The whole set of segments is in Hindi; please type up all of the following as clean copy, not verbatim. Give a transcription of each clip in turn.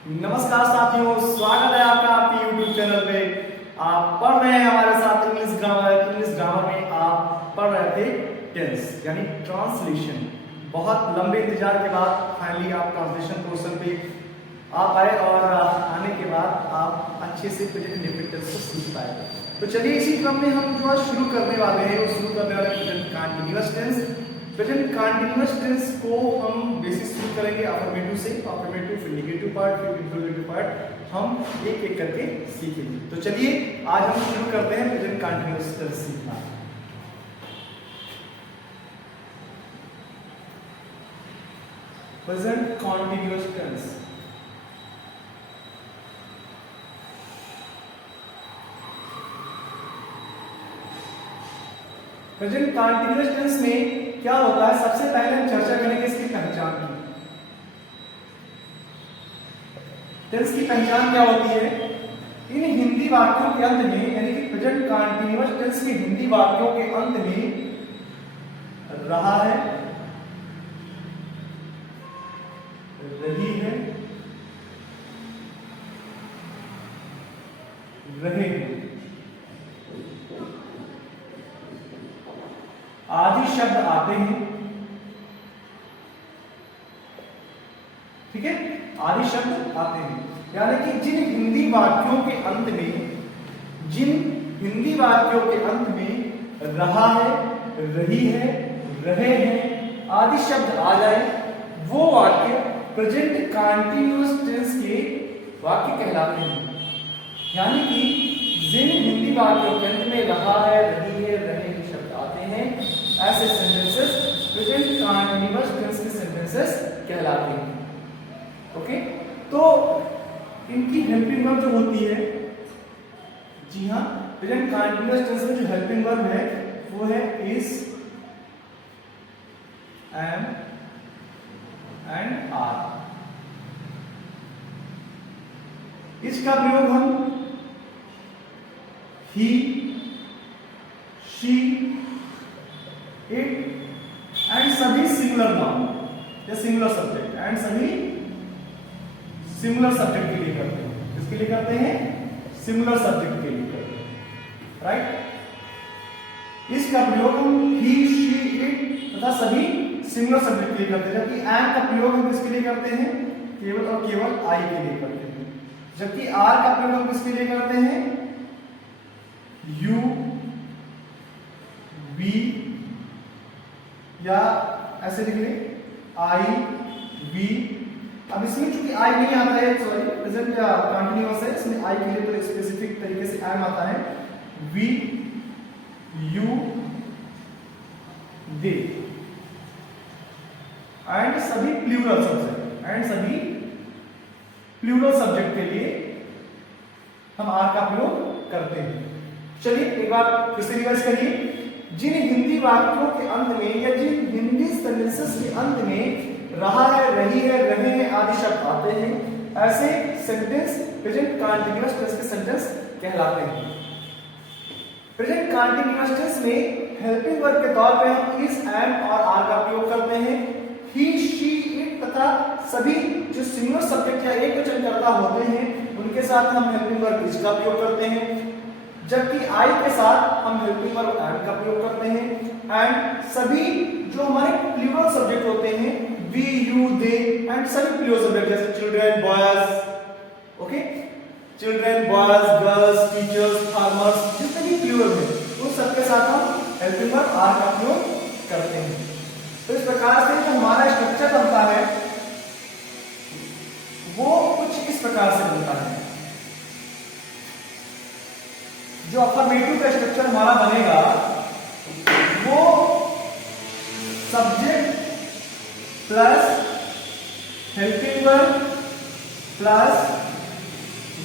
नमस्कार साथियों, स्वागत है आपका आपके YouTube चैनल पे। आप पढ़ रहे हैं हमारे साथ इंग्लिश ग्रामर में आप पढ़ रहे थे टेंस यानी ट्रांसलेशन। बहुत लंबे इंतजार के बाद फाइनली आप ट्रांसलेशन पोर्शन पे आप आए और आने के बाद आप अच्छे से प्रेजेंट इंडेफिनिट टेंस को सीख पाए। तो चलिए इसी क्रम में हम जो आज शुरू करने वाले हैं वो शुरू करने वाले present continuous tense. Present continuous tense को हम बेसिस शुरू करेंगे अफर्मेटिव से, अफर्मेटिव फिर नेगेटिव पार्ट फिर इंटरोगेटिव पार्ट हम एक एक करके सीखेंगे। तो चलिए आज हम शुरू करते हैं प्रेजेंट कंटीन्यूअस टेंस सीखना। Present continuous tense present continuous tense में क्या होता है, सबसे पहले हम चर्चा करेंगे इसकी पहचान की। टेंस की पहचान क्या होती है? इन हिंदी वाक्यों के अंत में यानी कि प्रेजेंट कंटीन्यूअस टेंस के हिंदी वाक्यों के अंत में रहा है, रही है, रहे हैं आदि शब्द आते हैं। ठीक है, आदि शब्द आते हैं यानी कि जिन हिंदी वाक्यों के अंत में, जिन हिंदी वाक्यों के अंत में रहा है, रही है, रहे हैं आदि शब्द आ जाए वो वाक्य प्रेजेंट कंटीन्यूअस टेंस के वाक्य कहलाते हैं। यानी कि जिन हिंदी वाक्यों के अंत में रहा है, रही है, रहे हैं शब्द आते हैं ऐसे सेंटेंसेस प्रेजेंट कंटीन्यूअस टेंस के सेंटेंसेस कहलाते हैं। ओके, तो इनकी हेल्पिंग वर्ब जो होती है, जी हाँ, प्रेजेंट कंटीन्यूअस टेंस में जो हेल्पिंग वर्ब है वो है इज, एम एंड आर। इसका प्रयोग हम ही, शी, इट एंड सभी सिंगुलर नाउन या सिंगुलर सब्जेक्ट एंड सभी सिंगुलर सब्जेक्ट के लिए करते हैं। किसके लिए करते हैं? सिंगुलर सब्जेक्ट के लिए करते हैं, राइट। इसका प्रयोग हम ही, शी, इट तथा सभी सिंगुलर सब्जेक्ट के लिए करते हैं, जबकि एम का प्रयोग हम किसके लिए करते हैं? केवल और केवल आई के लिए करते हैं। जबकि आर का प्रयोग हम किसके लिए करते हैं? यू, वी या ऐसे लिख ले आई, वी। अब इसमें चूंकि आई नहीं आता है, सॉरी प्रेजेंट या कंटीन्यूअस है, इसमें आई के लिए तो स्पेसिफिक तरीके से एम आता है। वी, यू, दे एंड सभी प्लूरल सब्जेक्ट एंड सभी प्लूरल सब्जेक्ट के लिए हम आर का प्रयोग करते हैं। चलिए एक बार फिर से रिवाइज करिए। जिन हिंदी वाक्यों के अंत में या जिन हिंदी सेंटेंसेस के अंत में रहा है, रही है, रहे हैं आदि शब्द आते हैं ऐसे सेंटेंस प्रेजेंट कंटीन्यूअस टेंस के सेंटेंस कहलाते हैं। प्रेजेंट कंटीन्यूअस टेंस में हेल्पिंग वर्ब के तौर पे हम इज, एम और आर का प्रयोग करते हैं। ही, शी, इट तथा सभी जो सिंगुलर सब्जेक्ट या एक वचन कर्ता होते हैं उनके साथ हम हेल्पिंग वर्ब इज का प्रयोग करते हैं, जबकि आई के साथ हम हेल्पिंग वर्ब एम का प्रयोग करते हैं। एंड सभी जो हमारे प्लूरल सब्जेक्ट होते हैं वी, यू, दे एंड सभी प्लूरल सब्जेक्ट जैसे children, boys, okay, children, boys, girls, teachers, farmers, जितने भी प्लूरल है उन सबके साथ हम हेल्पिंग वर्ब आर का प्रयोग करते हैं। तो इस प्रकार से जो हमारा स्ट्रक्चर बनता है वो कुछ इस प्रकार से बनता है। जो अफर्मेटिव का स्ट्रक्चर हमारा बनेगा वो subject plus helping verb plus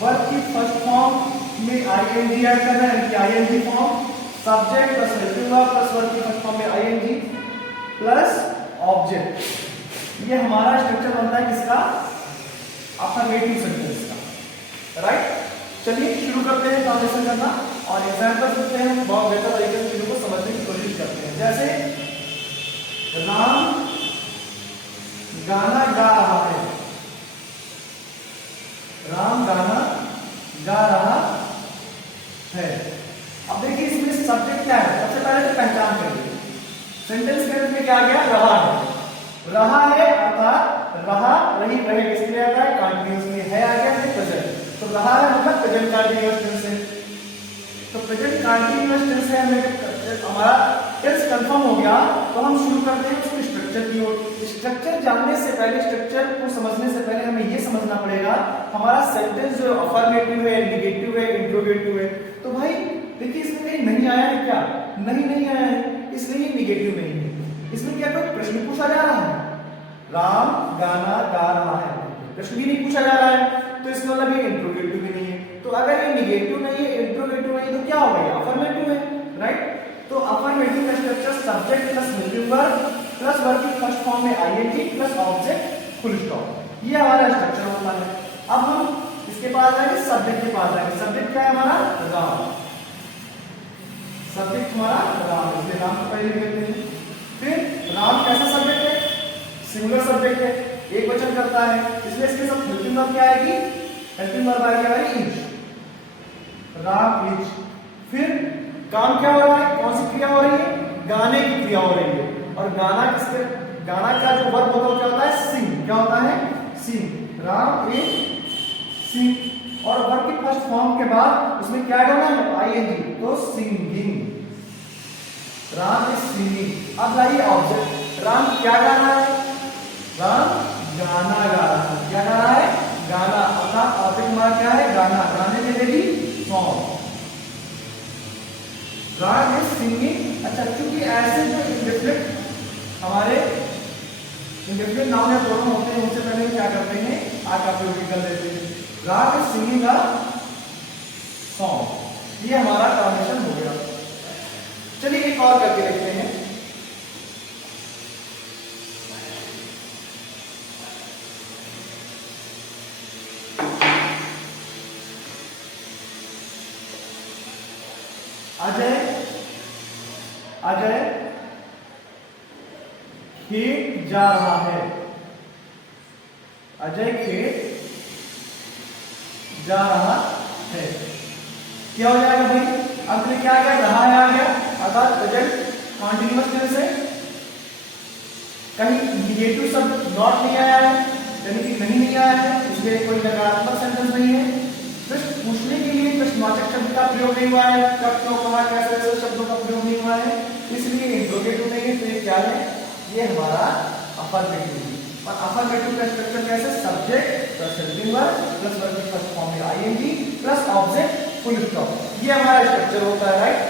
verb की फर्स्ट फॉर्म में आईएनजी ऐड करना है, ING form, subject plus helping verb plus verb की फर्स्ट फॉर्म में आईएनजी प्लस ऑब्जेक्ट। ये हमारा स्ट्रक्चर बनता है किसका? अफर्मेटिव सेंटेंस का, राइट। चलिए शुरू करते हैं ट्रांसलेशन करना और एग्जांपल देखते हैं, बहुत बेहतर तरीके से चीजों को समझने की कोशिश करते हैं। जैसे राम गाना गा रहा है, राम गाना गा रहा है। अब देखिए इसमें सब्जेक्ट क्या है, सबसे पहले तो पहचान करिए। सेंटेंस के अंत में क्या आ गया, रहा है। रहा है अर्थात रहा रही रहे किसके लिए आता है, कंटिन्यूअसली है आ गया फिर प्रेजेंट। तो रहा है मतलब प्रेजेंट कंटिन्यूअस टेंस है। तो प्रेजेंट कंटिन्यूअस टेंस है, हमें हमारा टेंस कंफर्म हो गया तो हम शुरू करते हैं उसके स्ट्रक्चर की ओर। स्ट्रक्चर जानने से पहले, स्ट्रक्चर को समझने से पहले हमें यह समझना पड़ेगा हमारा सेंटेंस जो अफर्मेटिव है, नेगेटिव है, इंट्रोगेटिव है। तो भाई देखिए इसमें कहीं नहीं आया है क्या, नहीं आया है, इसलिए ये नेगेटिव नहीं है। इसमें क्या कोई प्रश्न पूछा जा रहा है, राम गाना गा रहा है, प्रश्न भी नहीं पूछा जा रहा है, तो इसका मतलब ये इंट्रोगेटिव भी नहीं है। तो अगर ये नेगेटिव नहीं है, इंट्रोगेटिव नहीं, तो क्या होगा, ये अफर्मेटिव है, राइट। तो अफर्मेटिव का structure subject plus helping verb plus verb की फर्स्ट फॉर्म में ING plus object full stop, ये हमारा स्ट्रक्चर होता है। अब हम इसके पास जाएंगे, सब्जेक्ट के पास जाएंगे। सब्जेक्ट क्या है हमारा, राम। सब्जेक्ट हमारा राम, इसलिए राम को पहले लिख लेते हैं। फिर राम कैसा सब्जेक्ट है, सिंगुलर सब्जेक्ट है, एक वचन करता है, इसलिए इसके साथ हेल्पिंग वर्ब क्या आएगी, हेल्पिंग वर्ब आएगी हमारी इज, राम इज। फिर काम क्या हो रहा है, कौन सी क्रिया हो रही है, गाने की क्रिया हो रही है। और गाना किसके, गाना का जो वर्ब होता है क्या होता है, सिंग। क्या होता है, सिंग। राम इज सिंग। और वर्ब की फर्स्ट फॉर्म के बाद उसमें क्या होना है, आईएनजी, तो सिंगिंग, राम इज सिंगिंग। अब लाइए ऑब्जेक्ट, राम क्या गा रहा है, राम गाना गा रहा है। क्या गा रहा है, गाना, अर्थात ऑब्जेक्ट हमारा क्या है, गाना, गाने में देगी सॉन्ग। Ram is singing. अच्छा, क्योंकि ऐसे जो इंडेफिनिट हमारे इंडेफिनिट नाउन या प्रोनाउन होते हैं उनसे पहले क्या करते हैं, आर का प्रयोग कर लेते हैं। Ram is singing a song, ये हमारा ट्रांसलेशन हो गया। चलिए एक और करके देखते हैं। अजय खेत जा रहा है। अजय खेत जा रहा है, क्या हो जाएगा भाई, अंत में क्या आ गया, रहा है आ गया, अर्थात प्रेजेंट कंटीन्यूअस टेंस है। कहीं निगेटिव शब्द नॉट नहीं आया है, यानी कि नहीं आया है, इसलिए कोई नकारात्मक सेंटेंस नहीं है। प्रश्न पूछने के लिए प्रश्नवाचक शब्द का प्रयोग नहीं हुआ है, कब क्यों कहा कैसे ऐसे शब्दों का प्रयोग नहीं हुआ है, इसलिए इंट्रोगेटिव नहीं है। तो ये क्या है, ये हमारा अफर्मेटिव है। और अफर्मेटिव का स्ट्रक्चर कैसे, subject plus helping verb plus verb की फर्स्ट फॉर्म में ING plus object full stop, ये हमारा स्ट्रक्चर होता है, राइट।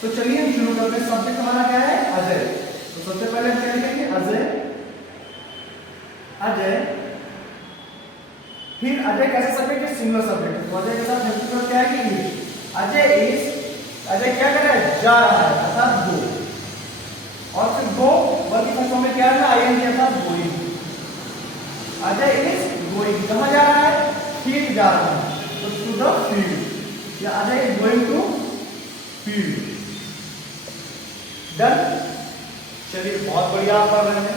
तो चलिए हम शुरू करते हैं। सब्जेक्ट हमारा क्या है, अजय। तो सबसे पहले हम क्या लिखेंगे, अजय, अजय। फिर अजय कैसे सब्जेक्ट है, सिंगुलर सब्जेक्ट, तो अजय के साथ हेल्पिंग वर्ब क्या है कि इज। अजय इज, अजय क्या कर रहा है, जा रहा है, अर्थात गो। और फिर गो वर्ब की फर्स्ट फॉर्म में क्या है, आईएनजी अर्थात गोइंग। अजय इज गोइंग, कहां जा रहा है, खेत जा रहा है, तो टू द फील्ड, या Ajay is going to field. Done. चलिए बहुत बढ़िया आप पढ़ रहे हैं।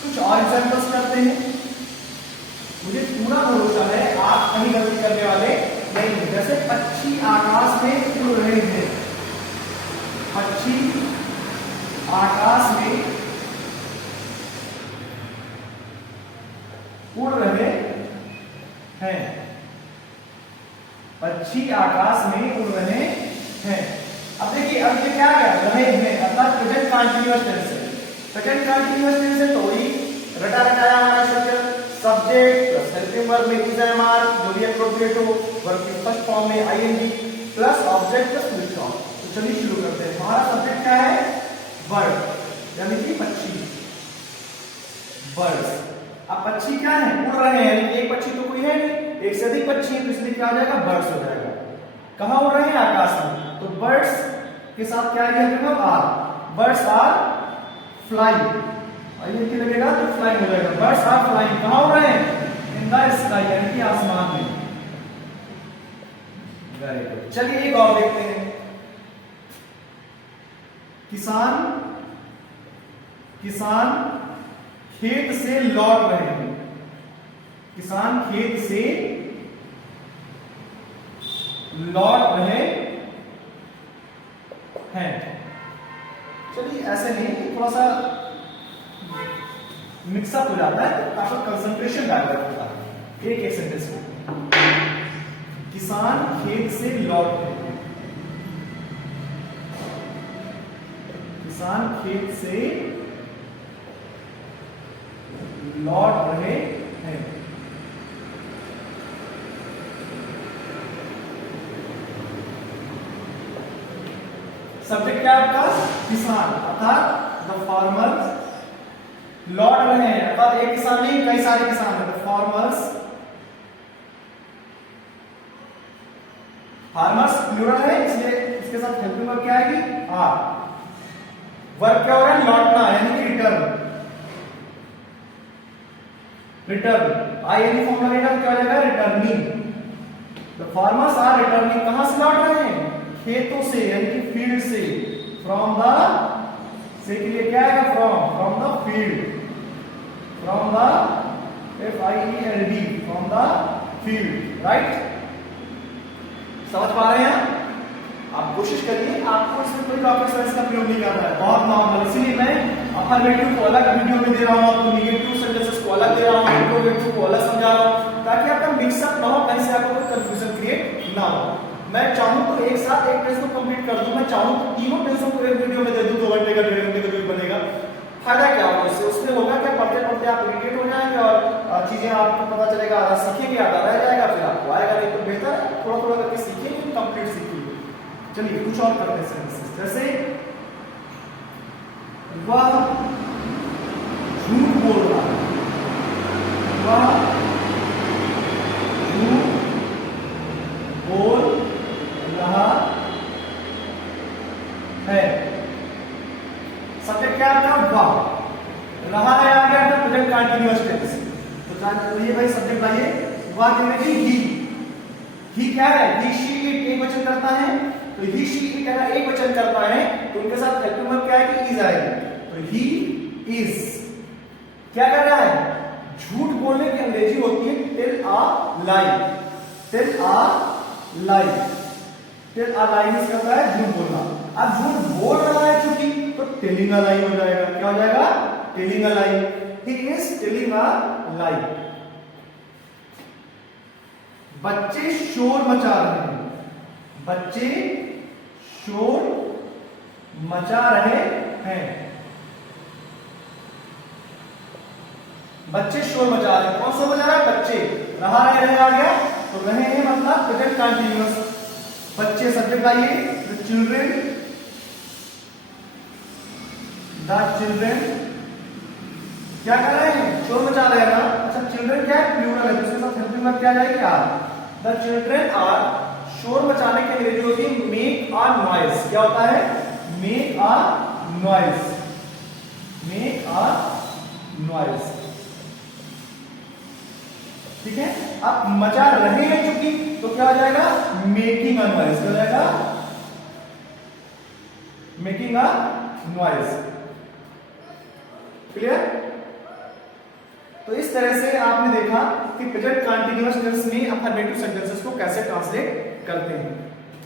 कुछ और एग्जांपल्स करते हैं। मुझे पूरा भरोसा है आप कहीं गलती करने वाले नहीं हैं। जैसे पक्षी आकाश में उड़ रहे हैं, पक्षी आकाश में उड़ रहे हैं, पक्षी आकाश में उड़ रहे हैं। अब देखिए, अब ये क्या है, रहे हैं अर्थात प्रेजेंट कंटीन्यूअस टेंस है। प्रेजेंट कंटीन्यूअस टेंस है तो वही रटा रटाया हमारा structure, subject plus helping verb में इज एम आर जो भी एप्रोप्रिएट हो, वर्ब की फर्स्ट फॉर्म में ING plus object plus full stop. तो चलिए शुरू करते हैं। हमारा सब्जेक्ट क्या है, बर्ड, यानी कि पक्षी, बर्ड्स। अब पक्षी क्या है, उड़ रहे हैं, यानी कि एक पक्षी तो कोई है नहीं, एक से अधिक पक्षी है, तो इसलिए क्या हो जाएगा, बर्ड्स हो जाएगा। कहां उड़ रहे हैं, आकाश में, तो बर्ड्स के साथ क्या है, are, birds are flying, ING लगेगा तो फ्लाइंग हो जाएगा। बर्ड्स आर फ्लाइंग, कहां उड़ रहे हैं, इन द स्काई, यानी कि आसमान में। Very good. चलिए एक और देखते हैं। किसान, किसान खेत से लौट रहे हैं, किसान खेत से लौट रहे हैं। चलिए ऐसे नहीं, थोड़ा सा मिक्सअप हो जाता है तो काफी कंसंट्रेशन डायवर्ट होता है। एक सेंटेंस में किसान खेत से लौट रहे हैं, किसान खेत से लौट रहे हैं। सब्जेक्ट क्या है आपका? किसान, अर्थात द फार्मर्स लौट रहे हैं, अर्थात एक किसान नहीं कई सारे किसान हैं। द फार्मर्स, फार्मर्स प्लूरल है इसलिए इसके साथ हेल्पिंग वर्ब क्या आएगी? आर। वर्ब क्या हो रहा है? लौटना, यानी कि return. Return I N form लगेगा तो क्या हो जाएगा? Returning. The farmers are returning, कहां से लौट रहे हैं? खेतों से, यानी कि फील्ड से। फ्रॉम द, से के लिए क्या आएगा? From the field, from the FIELD, from the field, right? समझ पा रहे हैं? आप कोशिश करिए, आपको इसमें कोई रॉकेट साइंस का प्रयोग नहीं करना है, बहुत नॉर्मल। इसीलिए मैं अफर्मेटिव को अलग वीडियो में दे रहा हूं, आपको निगेटिव सेंटेंसेस को अलग दे रहा हूं, इंट्रोगेटिव को अलग समझा रहा हूं, ताकि आपका मिक्सअप ना हो, कहीं से आपको कोई कंफ्यूजन क्रिएट ना हो। मैं चाहूं तो एक साथ एक टेंस को कंप्लीट कर दूं, मैं चाहूं तो तीनों टेंसों को एक वीडियो में दे दूं, 2 घंटे का 1.5 घंटे का जो बनेगा। फायदा क्या होगा इससे? उसमें होगा क्या, पढ़ते पढ़ते आप इरिटेट हो जाएंगे और चीजें आपको पता चलेगा, आधा सीखेंगे आधा रह जाएगा, फिर आपको आएगा नहीं। तो बेहतर है थोड़ा थोड़ा करके सीखेंगे, कंप्लीट सीखेंगे। चलिए कुछ और करते हैं सेंटेंसेस, जैसे वह झूठ बोल रहा है, वह झूठ बोल रहा है। सब्जेक्ट क्या था? वाह। रहा है आ गया था प्रेजेंट कंटीन्यूअस टेंस। तो ये भाई सब्जेक्ट लाइए, वाह के ही क्या है? ही शी इट एक वचन करता है, तो ही शी इट अगर एक वचन करता है तो उनके साथ हेल्पिंग वर्ब क्या है कि इज आएगी। तो ही इज क्या कर रहा है? झूठ बोलने की अंग्रेजी होती है tell a lie, tell a lie, tell a lie means करता है झूठ बोलना। अब झूठ बोल रहा है चूंकि, तो टेलिंग अ लाई हो जाएगा। क्या हो जाएगा? Telling a lie. He is telling a lie. बच्चे शोर मचा रहे हैं, बच्चे शोर मचा रहे हैं, बच्चे शोर मचा रहे हैं। कौन सा मचा रहा है? बच्चे। रहा रहे आ गया, तो रहे हैं मतलब प्रेजेंट कंटीन्यूअस। बच्चे सब्जेक्ट आइए, द चिल्ड्रेन, द चिल्ड्रेन क्या कर रहे हैं? शोर मचा रहे हैं ना। अच्छा चिल्ड्रेन क्या है? प्लूरल है, उसके साथ हेल्पिंग वर्ब क्या जाएगी? आर। द चिल्ड्रेन आर, शोर मचाने की अंग्रेजी होती है मेक अ नॉइज। क्या होता है? Make a noise, make a noise. ठीक है, अब मचा रहे हैं चूंकि, तो क्या हो जाएगा? Making a noise. क्या हो जाएगा? Making a noise. क्लियर? तो इस तरह से आपने देखा कि प्रेजेंट कंटीन्यूअस टेंस में अफर्मेटिव सेंटेंसेस को कैसे ट्रांसलेट करते हैं।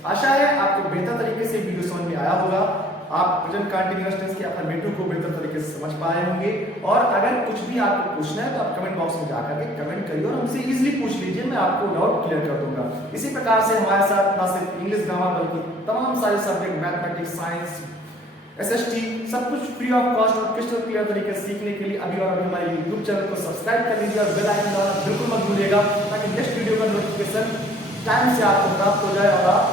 आशा है आपको बेहतर तरीके से वीडियो समझ में आया होगा, आप प्रेजेंट कंटीन्यूअस टेंस के अफर्मेटिव को बेहतर तरीके से समझ पाए होंगे। और अगर कुछ भी आपको पूछना है तो आप कमेंट बॉक्स में जाकर के कमेंट करिए और हमसे इजीली पूछ लीजिए, मैं आपको डाउट क्लियर कर दूंगा। इसी प्रकार से हमारे साथ ना सिर्फ इंग्लिश ग्रामर बल्कि तमाम सारे सब्जेक्ट, मैथमेटिक्स, साइंस, SST सब कुछ फ्री ऑफ कॉस्ट और क्रिस्टल क्लियर तरीके से सीखने के लिए अभी और अभी हमारे YouTube चैनल को सब्सक्राइब कर लीजिए और बेल आइकन दबाना बिल्कुल मत भूलिएगा, ताकि नेक्स्ट वीडियो का नोटिफिकेशन टाइम से आपको प्राप्त हो जाए और आप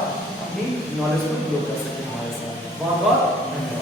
अपनी नॉलेज को ग्रो कर सकें हमारे साथ। बहुत बहुत धन्यवाद।